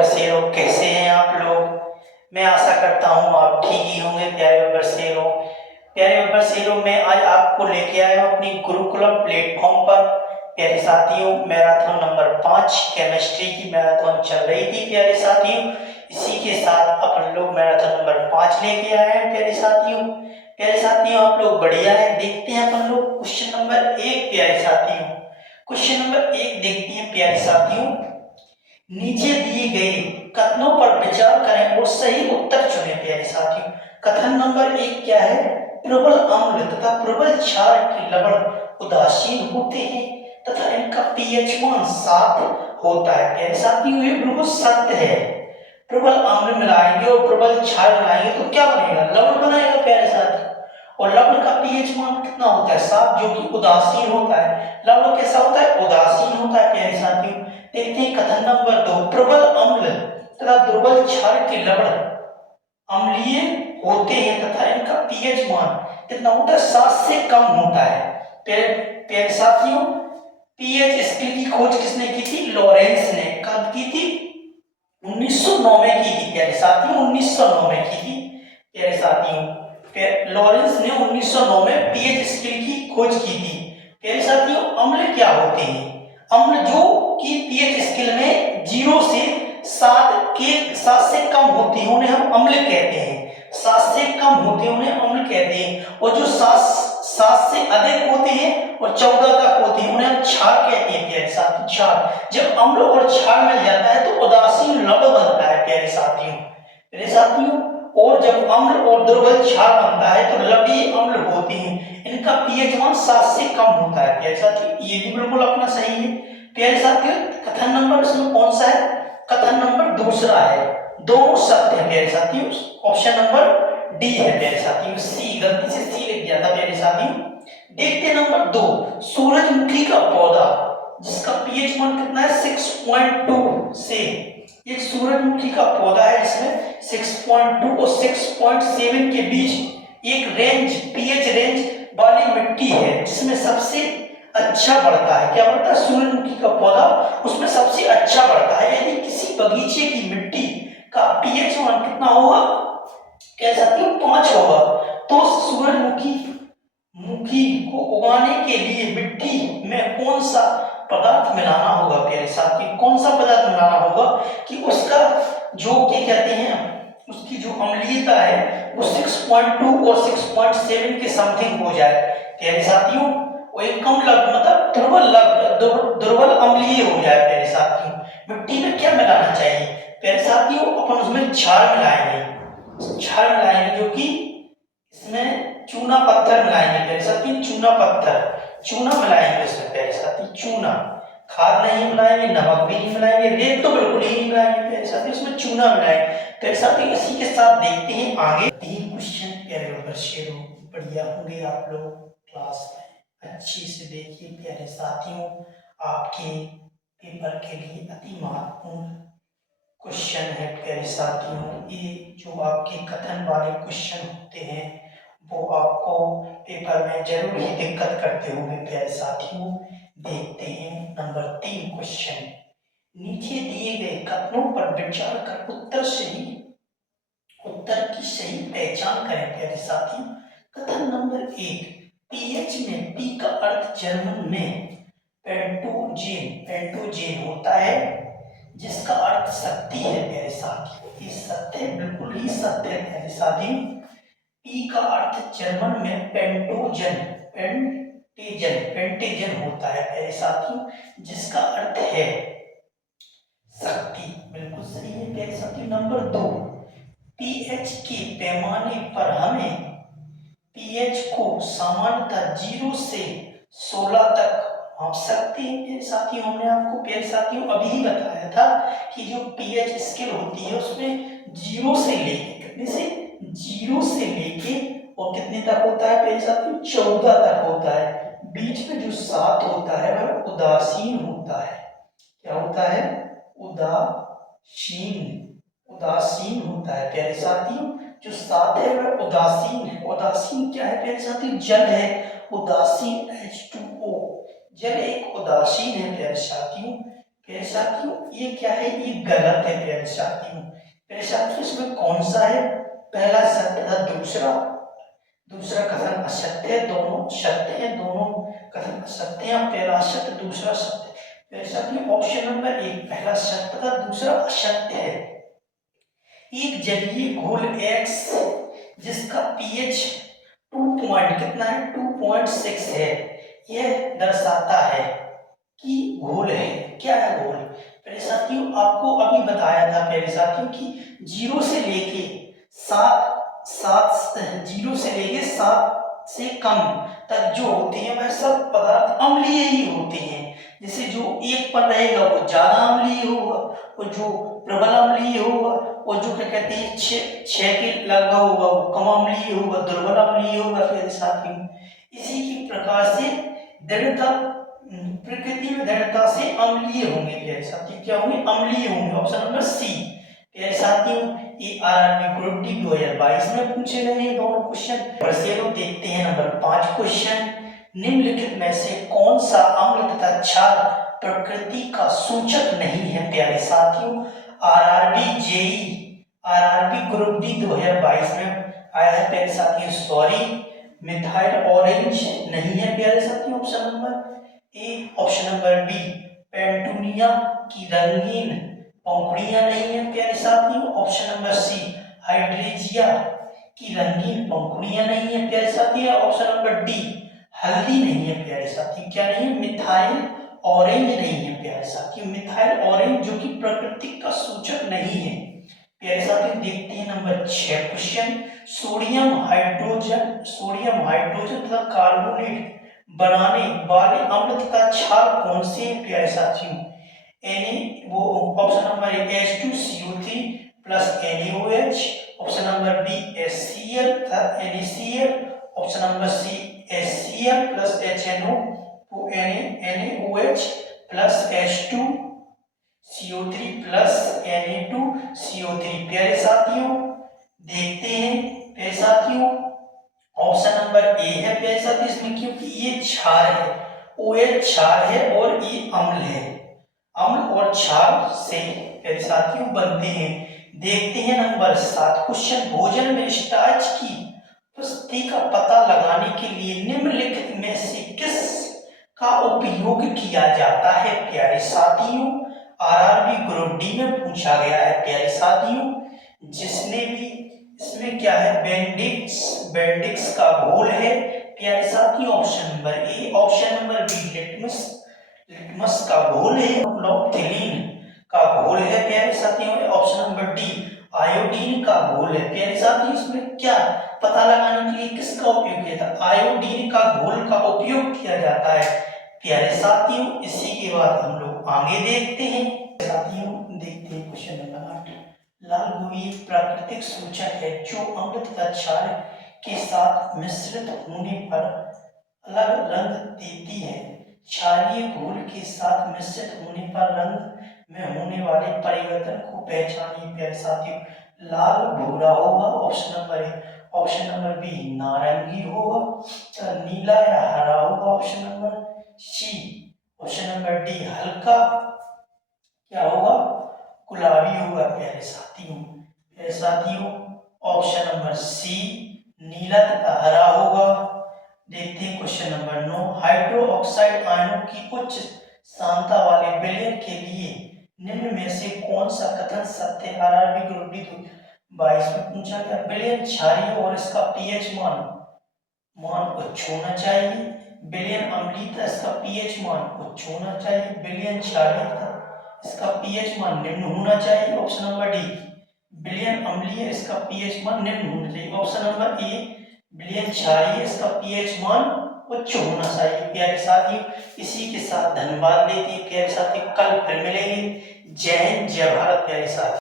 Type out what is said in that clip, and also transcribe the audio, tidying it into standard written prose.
बरसेरों, कैसे हैं आप लोग। मैं आशा करता हूँ आप ठीक ही होंगे प्यारे बरसेरों। प्यारे बरसेरों, मैं आज आपको लेके आया हूँ अपनी गुरुकुलम प्लेटफॉर्म पर। प्यारे साथियों, मैराथन नंबर 5 केमिस्ट्री की मैराथन चल रही थी प्यारे साथियों। इसी के साथ अपन लोग मैराथन नंबर 5 लेके आए हैं प्यारे साथियों। प्यारे साथियों, आप लोग बढ़िया है। देखते हैं अपन लोग क्वेश्चन नंबर 1 प्यारे साथियों। क्वेश्चन नंबर 1 देखते हैं प्यारे साथियों। नीचे दिए गए कथनों पर विचार करें और सही उत्तर चुनें प्यारे साथियों। कथन नंबर 1 क्या है? प्रबल अम्ल तथा प्रबल क्षार के लवण उदासीन होते हैं तथा इनका पीएच मान 7 होता है प्यारे साथियों। ये बिल्कुल सत्य है। प्रबल अम्ल मिलाएंगे और प्रबल क्षार मिलाएंगे तो क्या बनेगा? लवण बनेगा प्यारे साथियों। और लवण का पीएच मान कितना होता है? 7, जो कि उदासीन होता है। लवण कैसा होता है? उदासीन होता है प्यारे साथियों। देखते हैं कथन नंबर 2। प्रबल अम्ल तथा दुर्बल क्षार के लवण अम्लीय होते हैं तथा इनका पीएच मान कितना होता है? 7 से कम होता है। प्यारे साथियों, पीएच स्केल की खोज किसने की थी? लॉरेंस ने। कब की थी? 1909 में की थी प्यारे साथियों। 1909 में की थी प्यारे साथियों। लॉरेंस ने 1909 में पीएच स्केल की खोज की थी प्यारे साथियों। अम्ल क्या होते हैं? अम्ल जो कि पीएच स्केल में 0 से 7 से कम होती है उन्हें हम अम्ल कहते हैं। 7 से कम होते हैं उन्हें अम्ल कहते हैं। और जो 7 से अधिक होते हैं और 14 तक होते हैं उन्हें हम क्षार कहते हैं प्यारे साथियों। क्षार। जब अम्ल और क्षार मिल जाता है तो उदासीन लवण बनता है प्यारे साथियों। प्यारे साथियों, और जब अम्ल और दुर्बल क्षार बनता है तो लवणीय अम्ल होते हैं। इनका पीएच मान 7 से कम होता है प्यारे साथियों। ये भी बिल्कुल अपना सही है प्यारे साथियों। कथन नंबर इसमें कौन सा है? कथन नंबर दूसरा है। दोनों सत्य है प्यारे साथियों। ऑप्शन नंबर डी है प्यारे साथियों। सी, गलती से सी लिख दिया था प्यारे साथियों। देखते नंबर 2। सूरजमुखी का पौधा जिसका पीएच मान कितना है? 6.2 से। एक सूरजमुखी का पौधा है जिसमें 6.2 और 6.7 के बीच एक रेंज, पीएच रेंज वाली मिट्टी है जिसमें सबसे अच्छा बढ़ता है। क्या बढ़ता है? सूरजमुखी का पौधा उसमें सबसे अच्छा बढ़ता है। यदि किसी बगीचे की मिट्टी का पीएच मान कितना होगा? कह सकते हो 5 होगा। तो सूरजमुखी को उगाने के लिए मिट्टी में कौन सा पदार्थ मिलाना होगा प्यारे साथियों? कौन सा पदार्थ मिलाना होगा कि उसका जो क्या कहते हैं, उसकी जो अम्लीयता है वो 6.2 और 6.7 के समथिंग हो जाए प्यारे साथियों। वो एक कम मतलब दुर्बल अम्लीय हो जाए प्यारे साथियों। मिट्टी में क्या मिलाना चाहिए प्यारे साथियों? अपन उसमें क्षार मिलाएंगे। क्षार मिलाएंगे जो कि इसमें चूना पत्थर मिलाएंगे प्यारे साथियों। चूना मिलाएंगे इसमें प्यारे साथियों। चूना, खाद नहीं मिलाएंगे, नमक भी नहीं मिलाएंगे, रेत तो बिल्कुल ही नहीं मिलाएंगे प्यारे साथियों। इसमें चूना मिलाएंगे प्यारे साथियों। इसी के साथ देखते हैं आगे 3 क्वेश्चन प्यारे बच्चों। बढ़िया होंगे आप लोग क्लास में। अच्छी से देखिए प्यारे साथियों। आपके पेपर के लिए अति महत्वपूर्ण क्वेश्चन है प्यारे साथियों। ये जो आपके कथन वाले क्वेश्चन होते हैं वो आपको पेपर में जरूर ही दिक्कत करते होंगे प्यारे साथियों। देखते हैं नंबर 3 क्वेश्चन। नीचे दिए गए कथनों पर विचार कर उत्तर की सही पहचान करें प्यारे साथियों। कथन नंबर 1। पीएच में पी का अर्थ जर्मन में पेंटोजेन होता है जिसका अर्थ शक्ति है प्यारे साथियों। ये सत्य है, बिल्कुल ही सत्य है प्यारे साथियों। पी का अर्थ जर्मन में पेंटेजन होता है प्यारे साथियों जिसका अर्थ है शक्ति। बिल्कुल सही है प्यारे साथियों। नंबर 2। पीएच के पैमाने पर हमें पीएच को सामान्यतः 0 से 16 तक माप सकते हैं प्यारे साथियों। हमने आपको प्यारे साथियों अभी ही बताया था कि जो पीएच स्केल होती है उसमें 0 से लेके कितने से? 0 से लेके और कितने तक होता है प्यारे साथियों? 14 तक होता है। बीच में जो 7 होता है वह उदासीन होता है। क्या होता है? उदासीन होता है प्यारे साथियों। जो 7 है वह उदासीन है। उदासीन क्या है प्यारे साथियों? जल है। उदासीन H2O, जल एक उदासीन है प्यारे साथियों। प्यारे साथियों ये क्या है, ये गलत है प्यारे साथियों। प्यारे साथियों इसमें कौन सा है, पहला सत्य था, दूसरा कथन असत्य है, दोनों सत्य है, दोनों कथन असत्य है, पहला सत्य दूसरा सत्य। प्यारे साथियों ऑप्शन नंबर 1 पहला सत्य था, दूसरा असत्य है। एक जलीय घोल X जिसका pH 2 पॉइंट कितना है, 2.6 है, यह दर्शाता है कि घोल है। क्या है घोल? प्यारे साथियों आपको अभी बताया था प्यारे साथियों कि 0 से लेके 7 से कम तक जो होते हैं वह सब पदार्थ अम्लीय ही होते हैं। जैसे जो 1 पर रहेगा वो ज्यादा अम्लीय होगा, और जो प्रबल अम्लीय होगा, और जो क्या कहते हैं 6 के लगभग होगा वो कम अम्लीय होगा, दुर्बल अम्लीय होगा प्यारे साथियों। इसी की प्रकार से दृढ़ता, प्रकृति में दृढ़ता से अम्लीय होंगे प्यारे साथियों। क्या होंगे? अम्लीय होंगे। Option number C. प्यारे साथियों ये आरआरबी ग्रुप डी 2022 में पूछे गए हैं दोनों क्वेश्चन। बरसेलो देखते हैं नंबर 5 क्वेश्चन। निम्नलिखित में से कौन सा अम्ल तथा क्षार प्रकृति का सूचक नहीं है प्यारे साथियों? RRB JE RRB group D 2022 में आया है प्यारे साथियों। सॉरी, मिथाइल ऑरेंज नहीं है प्यारे साथियों option number A. Option number B petunia की रंगीन पंखुड़ियां नहीं है प्यारे साथियों। ऑप्शन नंबर सी हाइड्रेजिया की रंगीन पंखुड़ियां नहीं है प्यारे साथियों। ऑप्शन नंबर डी हल्दी नहीं है प्यारे साथियों। क्या नहीं है? मिथाइल ऑरेंज नहीं है प्यारे साथियों। मिथाइल ऑरेंज जो कि प्रकृति का सूचक नहीं है प्यारे साथियों। देखते हैं नंबर 6 क्वेश्चन। सोडियम हाइड्रोजन तथा कार्बोनेट बनाने वाले अम्ल तथा क्षार कौन से हैं प्यारे साथियों? वो option number A H2CO3 plus NaOH, option number B HCl तथा NaCl, option number C HCl plus HNO NaOH plus H2CO3 plus Na2CO3। प्यारे साथियों देखते हैं प्यारे साथियों ऑप्शन नंबर ए है प्यारे साथियों इसमें, क्योंकि ये क्षार है, OH क्षार है और ये अम्ल है। अम्ल और क्षार से प्यारे साथियों बनते हैं। देखते हैं नंबर 7 क्वेश्चन। भोजन में स्टार्च की उपस्थिति का पता लगाने के लिए निम्नलिखित में से किस का उपयोग किया जाता है प्यारे साथियों? आरआरबी ग्रुप डी में पूछा गया है प्यारे साथियों। जिसने भी इसमें क्या है, बेंडिक्स का घोल है प्यारे साथियों option number A. Option number B litmus का घोल है, क्लोरोथिलीन का घोल है प्यारे साथियों। ऑप्शन नंबर डी आयोडीन का घोल है प्यारे साथियों। इसमें क्या पता लगाने के लिए किसका उपयोग किया था? आयोडीन का घोल का उपयोग किया जाता है प्यारे साथियों। इसी के बाद हम लोग आगे देखते हैं साथियों। देखते हैं क्वेश्चन नंबर 8। लाल गोभी एक प्राकृतिक सूचक है जो अम्ल तथा क्षार के साथ मिश्रित होने पर अलग रंग देती है। क्षारीय घोल के साथ मिश्रित होने पर रंग में होने वाले परिवर्तन को पहचानिए प्यारे साथियों। लाल भूरा होगा option number A. Option number B नारंगी होगा, नीला या हरा होगा option number C. Option number D हल्का क्या होगा, गुलाबी होगा प्यारे साथियों। प्यारे साथियों ऑप्शन नंबर सी नीला तथा हरा होगा। देखते हैं क्वेश्चन नंबर 9। हाइड्रोक्साइड आयनों की उच्च सांद्रता वाले विलयन के लिए निम्न में से कौन सा कथन सत्य है? आरआरबी ग्रुप डी 22 में पूछा गया। विलयन क्षारीय और इसका पीएच मान उच्च होना चाहिए। विलयन अम्लीय इसका पीएच मान उच्च होना चाहिए। विलयन क्षारीय इसका पीएच मान निम्न होना चाहिए। ऑप्शन नंबर डी विलयन अम्लीय इसका पीएच मान निम्न होना चाहिए। ऑप्शन नंबर ए विलयन क्षारीय इसका पीएच मान उच्च होना चाहिए। प्यारे साथियों इसी के साथ धन्यवाद देते हैं प्यारे साथियों, कल फिर मिलेंगे। जय हिंद जय भारत प्यारे साथियों।